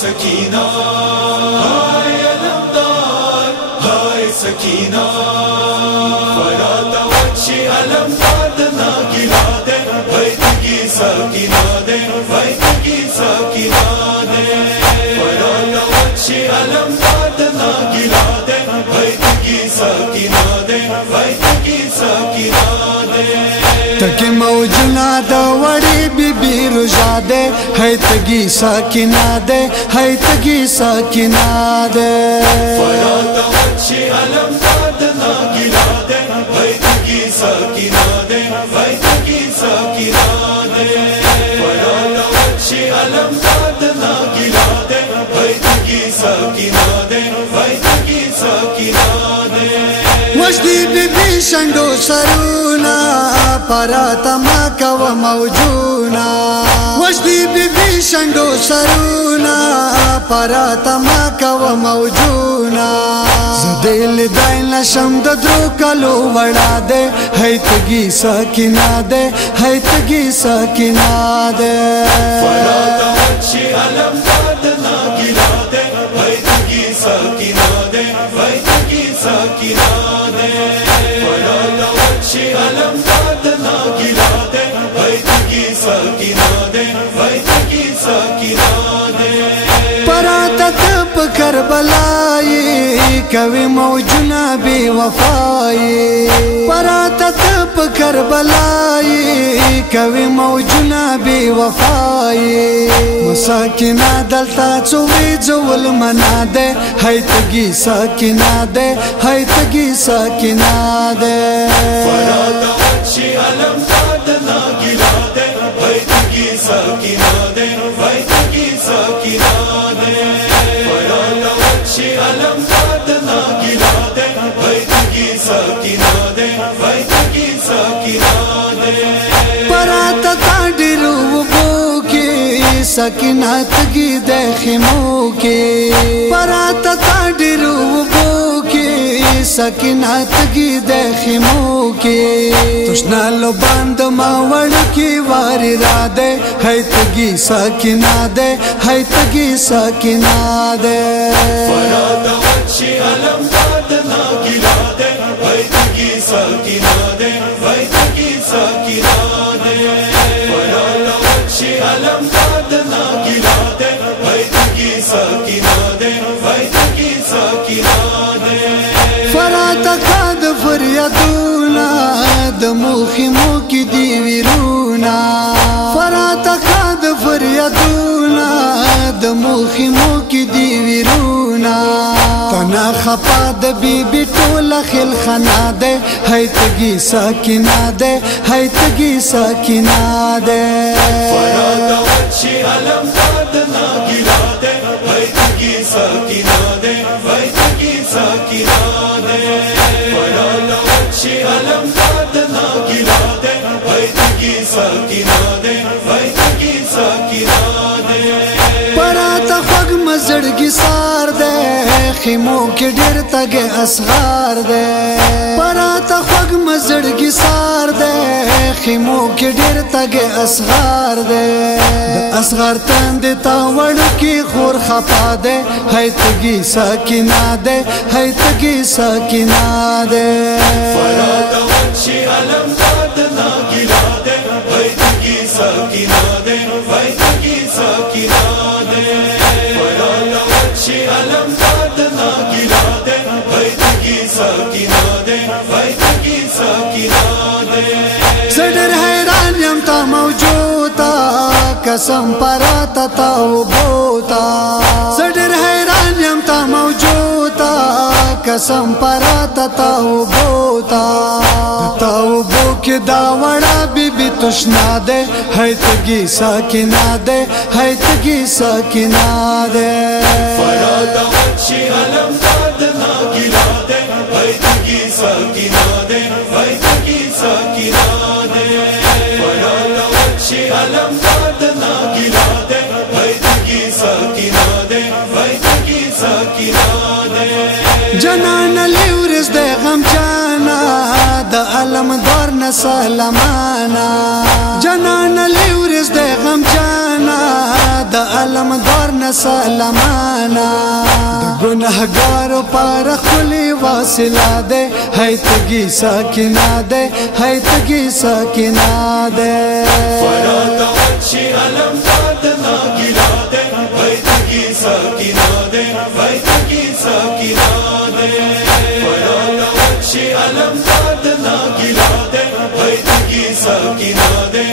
सकीना हाय अलमदार हाय सकीना फराता वच्ची अलमदार ना गिला दे वैतगी सकीना दे वैतगी सकीना दे फराता वच्ची अलमदार ना गिला दे वैतगी सकीना दे वैतगी सकीना दे तकी मौजना दवड़ी बीबी रुजा दे है तगी सकीना दे है तगी सकीना दे फराता वच्ची अलमदार ना गिला दे वैतगी सकीना दे वैतगी सकीना दे फराता वच्ची अलमदार ना गिला दे वैतगी सकीना दे वैतगी सकीना दे वजदी बीबी शंडो सरूना पराता माका व मौजूना वजदी बीबी शंडो सरूना पराता माका व मौजूना दिल दाइला शमद द्रो कलो वड़ा दे है तगी सकीना दे है तगी सकीना दे फराता वच्ची अलमदार ना गिला दे वैतगी सकीना दे वैतगी सकीना दे फराता वच्ची अलमदार ना गिला दे वैतगी सकीना दे वैतगी सकीना दे पराता तप करबलाई कवि मौजना बेवफाई पराता तप करबलाई कवि मौजना बेवफाई मसाकिना दलता चोवी जोल मना दे है तगी सकीना दे है तगी सकीना दे फराता वच्ची अलमदार ना गिला दे वैतगी सकीना दे वैतगी सकीना दे फराता वच्ची अलमदार ना गिला दे वैतगी सकीना दे वैतगी सकीना दे पराता ताडिरू बोके सकीना तगी दे खिमो के पराता ताडिरू बोके सकीना तगी दे खिमो के तुष्ना लो बंद मावड़ की वारी रादे है तगी सकीना दे है तगी सकीना दे फराता वच्ची अलमदार ना गिला दे वैतगी सकीना दे वैतगी सकीना दे फराता वच्ची अलमदार ना गिला दे वैतगी सकीना दे वैतगी सकीना दे फराता खाद फरियादूना दमुखी मुखी दीविरूना फराता खाद फरियादूना दमुखी मुखी दीविरूना तना खपा द बीबी टोला खिल खना दे है तगी सकीना दे है तगी सकीना दे फराता वच्ची अलमदार ना गिला दे वैतगी सकीना दे वैतगी सकीना दे फराता वच्ची अलमदार ना गिला दे वैतगी सकीना दे वैतगी सकीना दे पराता खग मजड़गी सार दे खिमो के डेर तगे असगार दे पराता खग मजड़गी सार दे खिमो के डेर तगे असगार दे असगार तंद तावड़ की खोर खपा दे है तगी सकीना दे है तगी सकीना दे फराता वच्ची अलमदार ना गिला दे वैतगी सकीना दे वैतगी सकीना दे फराता वच्ची अलमदार ना गिला दे वैतगी सकीना दे वैतगी सकीना दे सडर हैरान यम ता मौजूदा कसम पराता ताऊ बोता सडर हैरान यम ता मौजूदा कसम पराता ताऊ बोता ताऊ बो के दावड़ा बीबी तुष्ना दे है तगी सकीना दे है तगी सकीना दे फराता वच्ची अलमदार ना गिला दे वैतगी सकीना दे वैतगी सकीना दे फराता वच्ची अलमदार ना गिला दे वैतगी सकीना दे वैतगी सकीना दे जनान लिवरिस दे गम जाना द अलम दौर न सलमाना जनान लिवरिस दे गम जाना द अलम दौर न سلامانا گناهگار پر خلی واصلہ دے ہے تگی ساکینہ دے ہے تگی ساکینہ دے فرات وحشی علم داد ناگلا دے ہے تگی ساکینہ دے ہے تگی ساکینہ دے فرات وحشی علم داد ناگلا دے ہے تگی ساکینہ دے